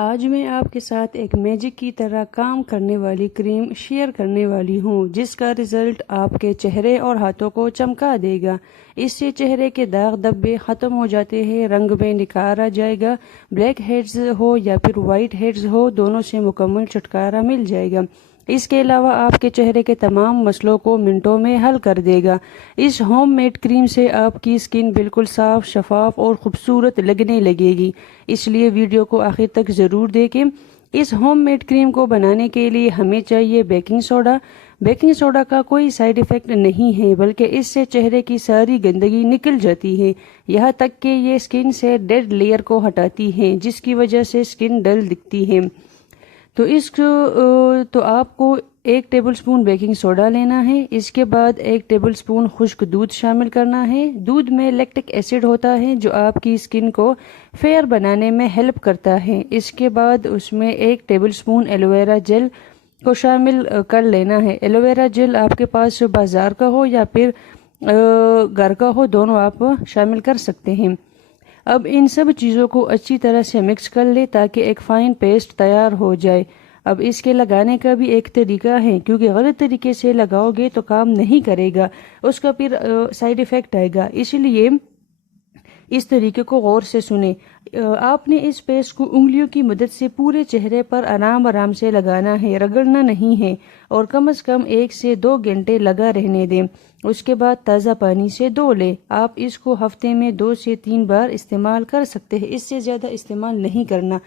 आज मैं आपके साथ एक मैजिक की तरह काम करने वाली क्रीम शेयर करने वाली हूँ जिसका रिजल्ट आपके चेहरे और हाथों को चमका देगा। इससे चेहरे के दाग धब्बे ख़त्म हो जाते हैं, रंग में निखार आ जाएगा। ब्लैक हेड्स हो या फिर वाइट हेड्स हो, दोनों से मुकम्मल छुटकारा मिल जाएगा। इसके अलावा आपके चेहरे के तमाम मसलों को मिनटों में हल कर देगा। इस होममेड क्रीम से आपकी स्किन बिल्कुल साफ, शफाफ और खूबसूरत लगने लगेगी। इसलिए वीडियो को आखिर तक ज़रूर देखें। इस होममेड क्रीम को बनाने के लिए हमें चाहिए बेकिंग सोडा। बेकिंग सोडा का कोई साइड इफ़ेक्ट नहीं है, बल्कि इससे चेहरे की सारी गंदगी निकल जाती है। यहाँ तक कि ये स्किन से डेड लेयर को हटाती है, जिसकी वजह से स्किन डल दिखती है। तो आपको 1 टेबलस्पून बेकिंग सोडा लेना है। इसके बाद 1 टेबलस्पून खुश्क दूध शामिल करना है। दूध में लैक्टिक एसिड होता है जो आपकी स्किन को फेयर बनाने में हेल्प करता है। इसके बाद उसमें 1 टेबलस्पून एलोवेरा जेल को शामिल कर लेना है। एलोवेरा जेल आपके पास बाजार का हो या फिर घर का हो, दोनों आप शामिल कर सकते हैं। अब इन सब चीज़ों को अच्छी तरह से मिक्स कर ले ताकि एक फाइन पेस्ट तैयार हो जाए। अब इसके लगाने का भी एक तरीका है, क्योंकि गलत तरीके से लगाओगे तो काम नहीं करेगा, उसका फिर साइड इफ़ेक्ट आएगा। इसलिए इस तरीके को गौर से सुने। आपने इस पेस्ट को उंगलियों की मदद से पूरे चेहरे पर आराम आराम से लगाना है, रगड़ना नहीं है, और कम से कम 1 से 2 घंटे लगा रहने दें। उसके बाद ताज़ा पानी से धो लें। आप इसको हफ्ते में 2 से 3 बार इस्तेमाल कर सकते हैं, इससे ज़्यादा इस्तेमाल नहीं करना।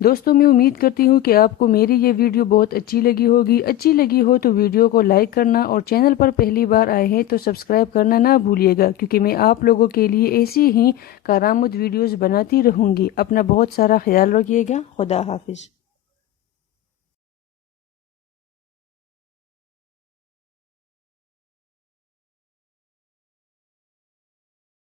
दोस्तों, मैं उम्मीद करती हूँ कि आपको मेरी ये वीडियो बहुत अच्छी लगी होगी। अच्छी लगी हो तो वीडियो को लाइक करना, और चैनल पर पहली बार आए हैं तो सब्सक्राइब करना ना भूलिएगा, क्योंकि मैं आप लोगों के लिए ऐसी ही कारामद वीडियोस बनाती रहूँगी। अपना बहुत सारा ख्याल रखिएगा। खुदा हाफिज़।